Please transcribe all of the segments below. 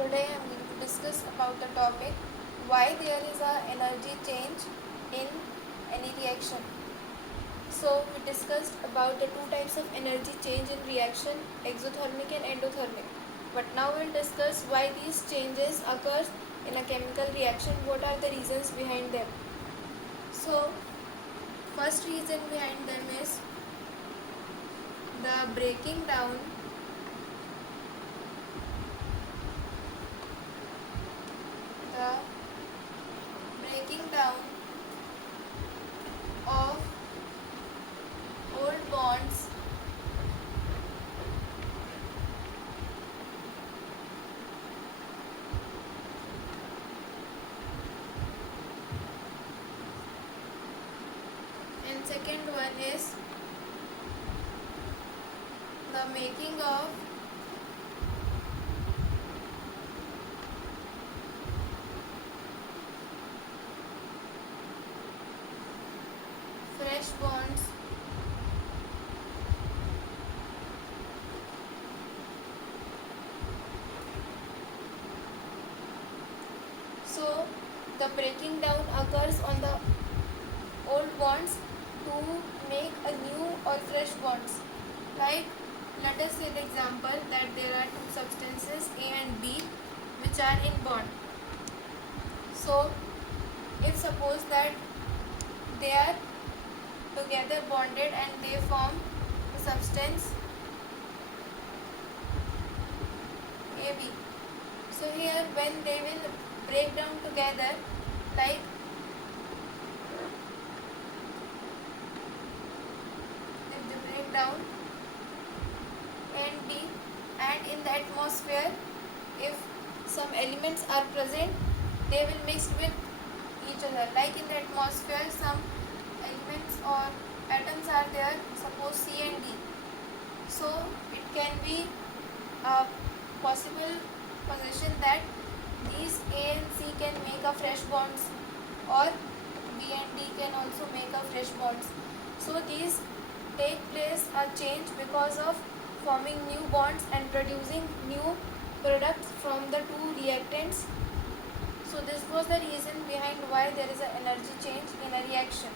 Today I am going to discuss about the topic why there is a energy change in any reaction. So we discussed about the two types of energy change in reaction, exothermic and endothermic. But now we'll discuss why these changes occurs in a chemical reaction, what are the reasons behind them. So first reason behind them is the the breaking down of old bonds and second one is the making of fresh bonds so the breaking down occurs on the old bonds to make a new or fresh bonds. Like let us say the example that there are two substances A and B which are in bond. So if suppose that they are together bonded and they form the substance AB. So here when they will break down together, like if they break down A and B, and in the atmosphere if some elements are present, they will mix with each other. Like in the atmosphere some elements or atoms are there, suppose C and D. So it can be a possible position that these A and C can make a fresh bonds, or B and D can also make a fresh bonds. So these take place a change because of forming new bonds and producing new products from the two reactants. So this was the reason behind why there is an energy change in a reaction.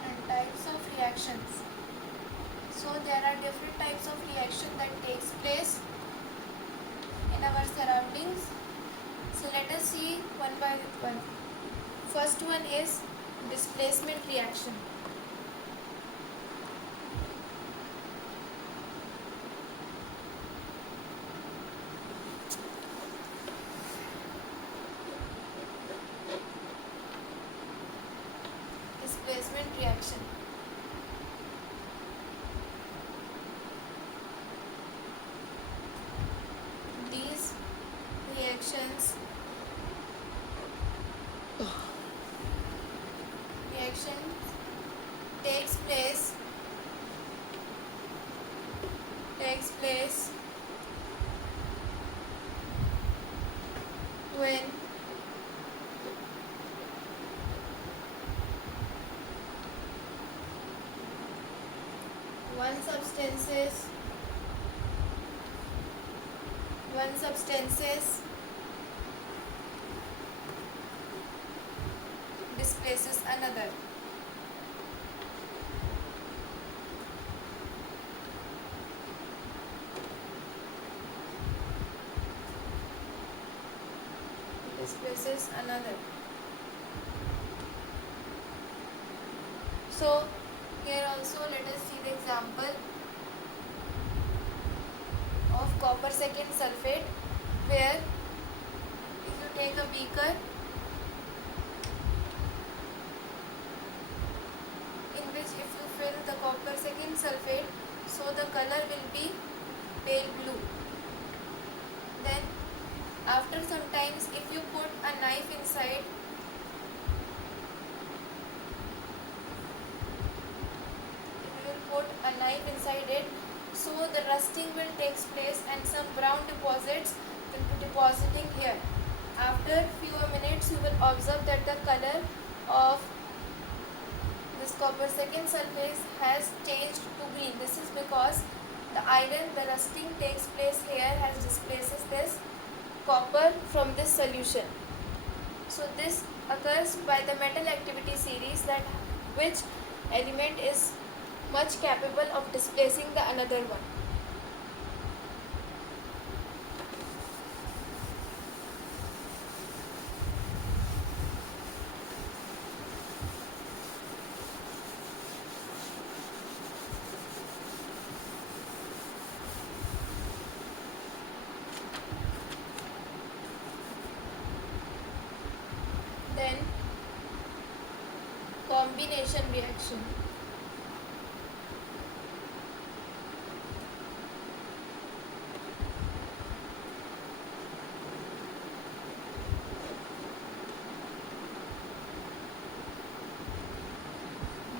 And types of reactions. So there are different types of reaction that takes place in our surroundings. So let us see one by one. First one is displacement reaction. Displacement reaction. These reactions reaction takes place when one substances displaces another. Displaces another. So here also let us see the example of copper second sulfate, where if you take a beaker in which if you fill the copper second sulfate, so the color will be pale blue. Then After some times, if you put a knife inside, it, so the rusting will take place and some brown deposits will be depositing here. After few minutes, you will observe that the color of this copper second sulfate has changed to green. This is because the iron, the rusting takes place here, has displaces this copper from this solution. So this occurs by the metal activity series, that which element is much capable of displacing the another one. Then combination reaction.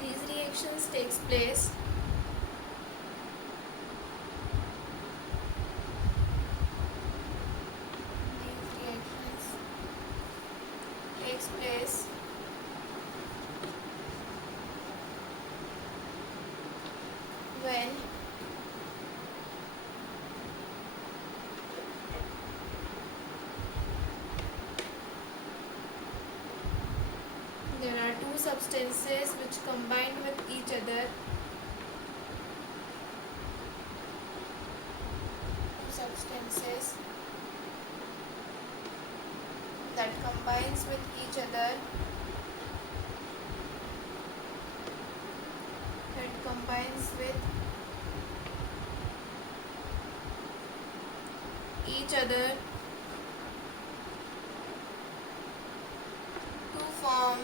These reactions takes place when there are two substances which combine with each other. Two substances that combines with each other. That combines with each other to form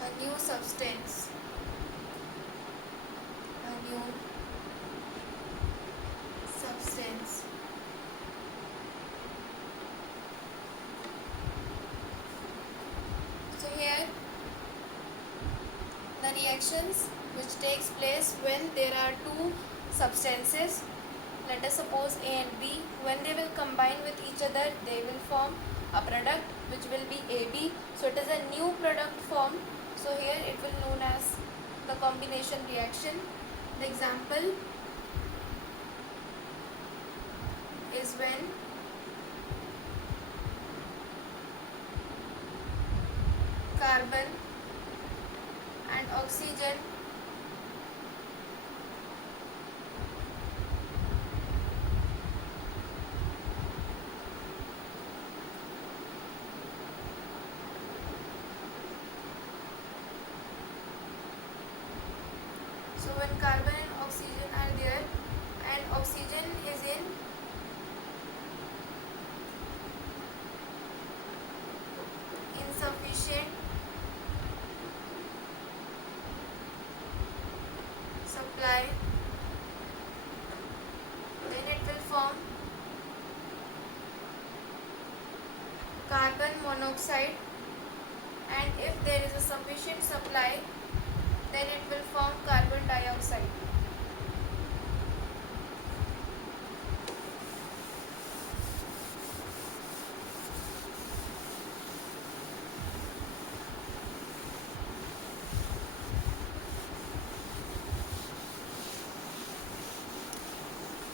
a new substance. A new substance. So here the reactions which takes place when there are two substances, let us suppose A and B, when they will combine with each other, they will form a product which will be AB. So it is a new product form. So here it will known as the combination reaction. The example is when carbon and oxygen so when carbon and oxygen are there and oxygen is in insufficient supply, then it will form carbon monoxide, and if there is a sufficient supply, then it will form carbon dioxide.